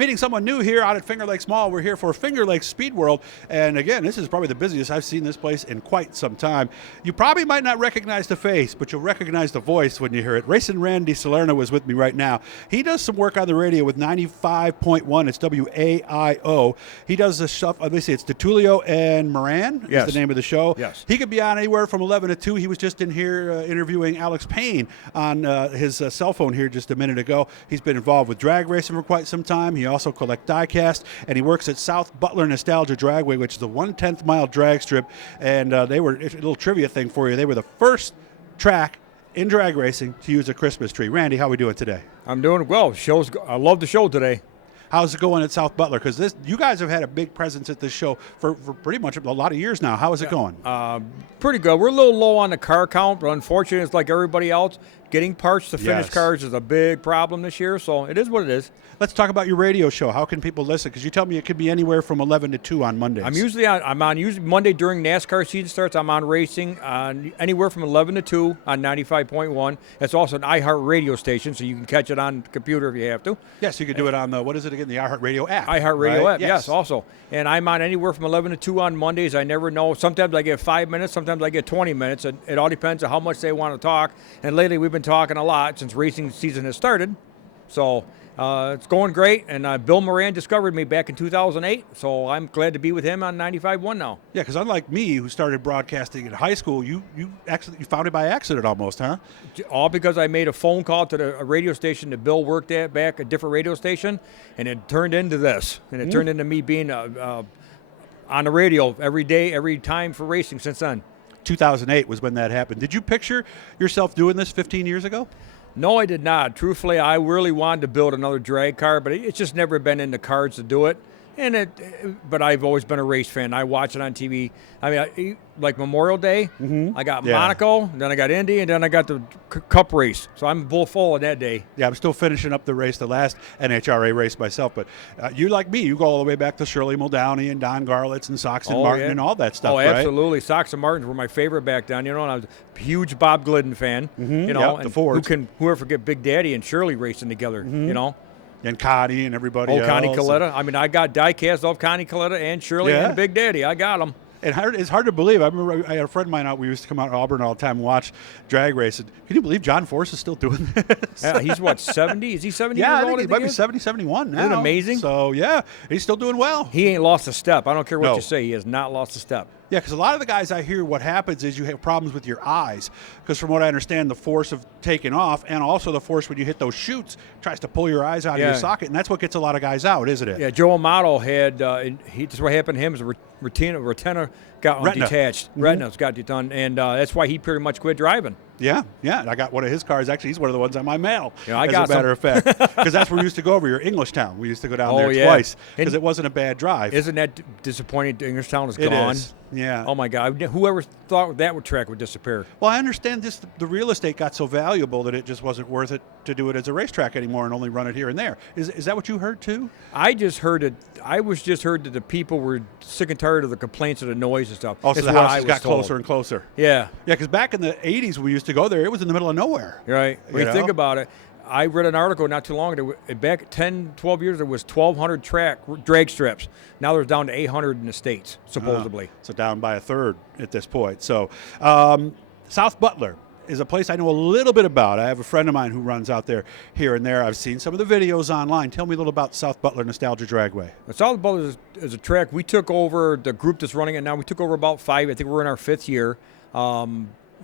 Meeting someone new here out at Finger Lakes Mall. We're here for Finger Lakes Speed World. And again, this is probably the busiest I've seen this place in quite some time. You probably might not recognize the face, but you'll recognize the voice when you hear it. Racin Randy Salerno is with me right now. He does some work on the radio with 95.1. It's WAIO. He does the stuff, obviously it's DeTulio and Moran is the name of the show. Yes. He could be on anywhere from 11 to 2. He was just in here interviewing Alex Payne on his cell phone here just a minute ago. He's been involved with drag racing for quite some time. He also collects diecast, and he works at South Butler Nostalgia Dragway, which is the 1/10 mile drag strip. And they were, a little trivia thing for you, they were the first track in drag racing to use a Christmas tree. Randy, how are we doing today? I'm doing well. I love the show today. How's it going at South Butler? Because you guys have had a big presence at this show for pretty much a lot of years now. How is it going? Pretty good. We're a little low on the car count, but unfortunately, it's like everybody else. Getting parts to finish cars is a big problem this year, so it is what it is. Let's talk about your radio show. How can people listen? Because you tell me it could be anywhere from 11 to 2 on Mondays. I'm on usually Monday during NASCAR season starts. I'm on racing anywhere from 11 to 2 on 95.1. It's also an iHeart radio station, so you can catch it on the computer if you have to. Yes, you can do it on the, what is it again, the iHeart Radio app. iHeart Radio right? app, yes, also. And I'm on anywhere from 11 to 2 on Mondays. I never know. Sometimes I get 5 minutes. Sometimes I get 20 minutes. It all depends on how much they want to talk. And lately we've been talking a lot since racing season has started. So it's going great. And Bill Moran discovered me back in 2008. So I'm glad to be with him on 95.1 now. Yeah, because unlike me, who started broadcasting in high school, you found it by accident almost, huh? All because I made a phone call to a radio station that Bill worked at back, a different radio station, and it turned into this. And it turned into me being on the radio every day, every time for racing since then. 2008 was when that happened. Did you picture yourself doing this 15 years ago? No, I did not. Truthfully, I really wanted to build another drag car, but it's just never been in the cards to do it. But I've always been a race fan. I watch it on TV. I mean, like Memorial Day, I got Monaco, then I got Indy, and then I got the Cup race. So I'm full on that day. Yeah, I'm still finishing up the race, the last NHRA race myself. But you, like me, you go all the way back to Shirley Muldowney and Don Garlitz and Sox and Martin and all that stuff, right? Oh, absolutely. Sox and Martins were my favorite back then. You know, and I was a huge Bob Glidden fan. You know, the Fords. Whoever forget Big Daddy and Shirley racing together, you know? And Connie and everybody else. Connie Coletta. I mean, I got diecast of Connie Coletta and Shirley and Big Daddy. I got them. And it's hard to believe. I remember I had a friend of mine out. We used to come out to Auburn all the time and watch drag racing. Can you believe John Force is still doing this? Yeah, he's what, 70? Is he 70 years old? I think he might be 70, 71 now. Isn't it amazing? So, yeah, he's still doing well. He ain't lost a step. I don't care what you say. He has not lost a step. Yeah, because a lot of the guys I hear, what happens is you have problems with your eyes. Because from what I understand, the force of taking off and also the force when you hit those chutes tries to pull your eyes out of your socket. And that's what gets a lot of guys out, isn't it? Yeah, Joe Amato had, that's what happened to him is retina got detached. Retina's got done. And that's why he pretty much quit driving. Yeah. I got one of his cars. Actually, he's one of the ones on my mail, I as got a matter of fact. Because that's where we used to go over here, Englishtown. We used to go down there twice because it wasn't a bad drive. Isn't that disappointing? Englishtown is gone. It is. Yeah. Oh, my God. Whoever thought that track would disappear? Well, I understand the real estate got so valuable that it just wasn't worth it to do it as a racetrack anymore and only run it here and there. Is that what you heard, too? I just heard that the people were sick and tired of the complaints of the noise and stuff. Oh, so the houses got closer and closer. Yeah. Yeah, because back in the 80s when we used to go there, it was in the middle of nowhere. Right. When you think about it, I read an article not too long ago. Back 10, 12 years, there was 1,200 drag strips. Now there's down to 800 in the States, supposedly. So down by a third at this point. So South Butler is a place I know a little bit about. I have a friend of mine who runs out there here and there. I've seen some of the videos online. Tell me a little about South Butler Nostalgia Dragway. South Butler is a track. We took over, the group that's running it now, we took over about 5. I think we're in our 5th year.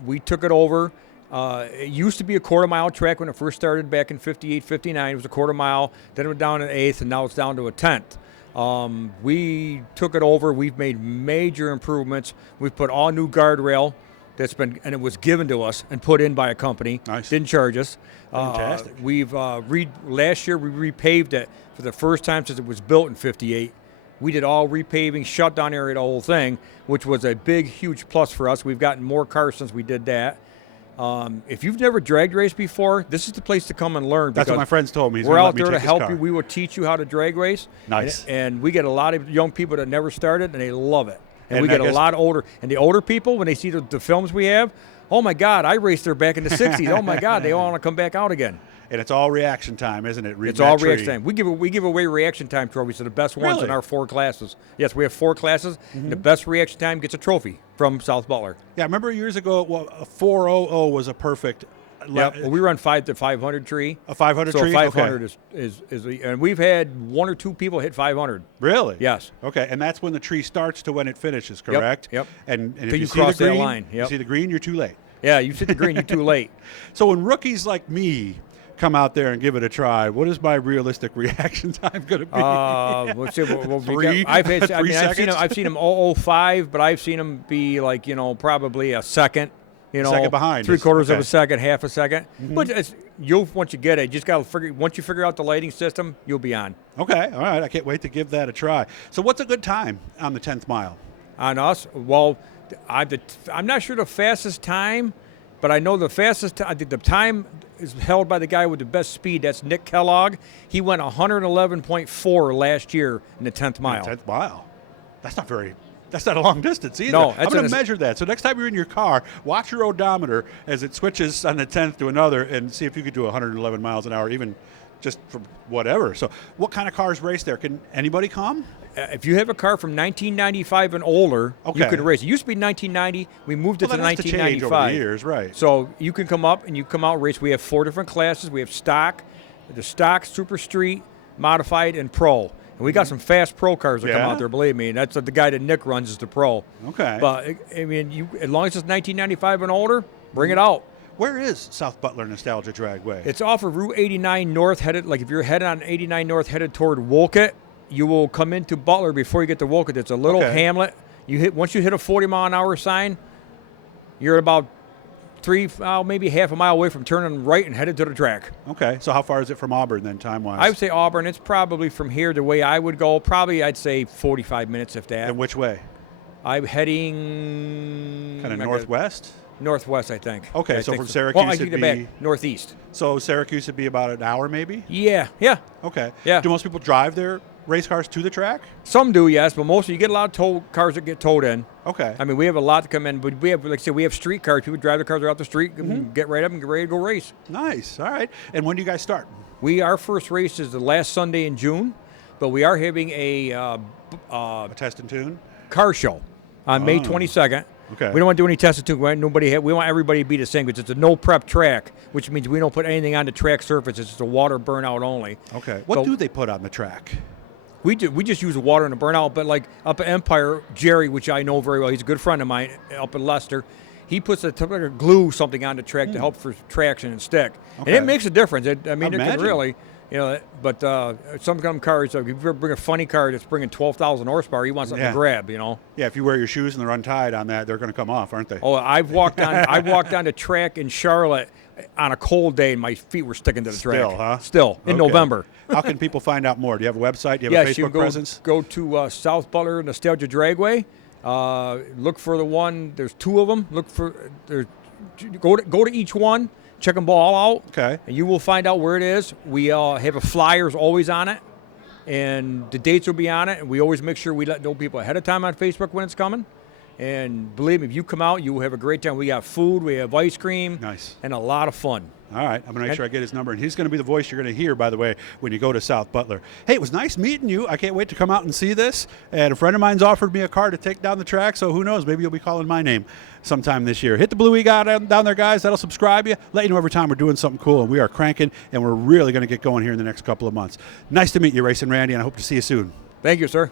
We took it over. It used to be a quarter-mile track when it first started back in 58, 59. It was a quarter mile. Then it went down to an 1/8, and now it's down to a 1/10. We took it over. We've made major improvements. We've put all new guardrail and it was given to us and put in by a company. Nice. Didn't charge us. Fantastic. Last year we repaved it for the first time since it was built in 58. We did all repaving, shut down area, the whole thing, which was a big, huge plus for us. We've gotten more cars since we did that. If you've never drag raced before, this is the place to come and learn. That's what my friends told me. We're out there to help you. We will teach you how to drag race. Nice. And we get a lot of young people that never started, and they love it. And we get a lot older. And the older people, when they see the films we have, oh, my God, I raced there back in the 60s. Oh, my God, they all want to come back out again. And it's all reaction time, isn't it? It's all reaction time. We give away reaction time trophies to the best ones Really? in our 4 classes. Yes, we have 4 classes. And the best reaction time gets a trophy from South Butler. Yeah, I remember years ago, a 400 was a perfect. Yeah, well, we run 5 to 500 tree. A 500 so tree? 500 Okay. is and we've had 1 or 2 people hit 500. Really? Yes. Okay, and that's when the tree starts to when it finishes, correct? Yep. And if Till you you see cross the that green, line. you Yep. see the green, you're too late. Yeah, you hit the green, you're too late. So when rookies like me come out there and give it a try, what is my realistic reaction time going to be? Let's see. Three seconds? I've seen them 005, but I've seen them be like probably a second. Second behind. 3/4 of Okay. a second, half a second. But once you get it, you just got to figure. Once you figure out the lighting system, you'll be on. Okay, all right. I can't wait to give that a try. So what's a good time on the 10th mile? On us, well, I'm not sure the fastest time, but I know the fastest. I think the time is held by the guy with the best speed. That's Nick Kellogg. He went 111.4 last year in the 10th mile. 10th mile. That's not a long distance either. No, I'm going to measure that. So next time you're in your car, watch your odometer as it switches on the 10th to another and see if you could do 111 miles an hour, even just from whatever. So what kind of cars race there? Can anybody come? If you have a car from 1995 and older, you Okay. can race. It used to be 1990. We moved it Well, to that has to change over the 1995. years, right? So you can come up and you come out and race. We have 4 different classes. We have stock, the stock, super street, modified, and pro. And we got some fast pro cars that come Yeah? out there, believe me. And that's the guy that Nick runs is the pro. Okay. But, I mean, as long as it's 1995 and older, bring it out. Where is South Butler Nostalgia Dragway? It's off of Route 89 North, headed, like if you're headed on 89 North headed toward Wolcott, you will come into Butler before you get to Wolcott. It's a little Okay. hamlet. Once you hit a 40-mile-an-hour sign, you're about maybe half a mile away from turning right and headed to the track. Okay, so how far is it from Auburn then, time-wise? I would say Auburn. It's probably from here the way I would go. Probably I'd say 45 minutes if that. And which way? I'm heading Kind of northwest? northwest, I think. Okay, I so think from Syracuse Well, I it'd take it back. be- Northeast. So Syracuse would be about an hour maybe? Yeah. Okay. Yeah. Do most people drive their race cars to the track? Some do, yes, but most you get a lot of cars that get towed in. Okay. I mean, we have a lot to come in, but we have, like I said, we have street cars. People drive their cars out the street, and get right up and get ready to go race. Nice. All right. And when do you guys start? Our first race is the last Sunday in June, but we are having a A test and tune? car show on May 22nd. Okay. We don't want to do any testing too. We want everybody to be the same because it's a no prep track, which means we don't put anything on the track surface. It's just a water burnout only. Okay. What So- do they put on the track? We just use water in the burnout, but like up at Empire, Jerry, which I know very well, he's a good friend of mine up in Leicester. He puts a typical glue something on the track to help for traction and stick, and Okay. it makes a difference. It can Imagine. really, But some cars, if you ever bring a funny car that's bringing 12,000 horsepower, you want something Yeah. to grab, Yeah, if you wear your shoes and they're untied on that, they're going to come off, aren't they? Oh, I've walked on the track in Charlotte on a cold day, and my feet were sticking to the track. Still, huh? Still in Okay. November. How can people find out more? Do you have a website? Do you have a Yes, Facebook you presence? go to South Butler Nostalgia Dragway. Look for the one. There's 2 of them. Go to each one. Check them all out. Okay. And you will find out where it is. We have a flyers always on it, and the dates will be on it. And we always make sure we let know people ahead of time on Facebook when it's coming. And believe me, if you come out, you will have a great time. We got food, we have ice cream, Nice. and a lot of fun. All right, I'm going to make sure I get his number. And he's going to be the voice you're going to hear, by the way, when you go to South Butler. Hey, it was nice meeting you. I can't wait to come out and see this. And a friend of mine's offered me a car to take down the track, so who knows? Maybe you'll be calling my name sometime this year. Hit the blue down there, guys. That'll subscribe you. Let you know every time we're doing something cool. And we are cranking, and we're really going to get going here in the next couple of months. Nice to meet you, Racin Randy, and I hope to see you soon. Thank you, sir.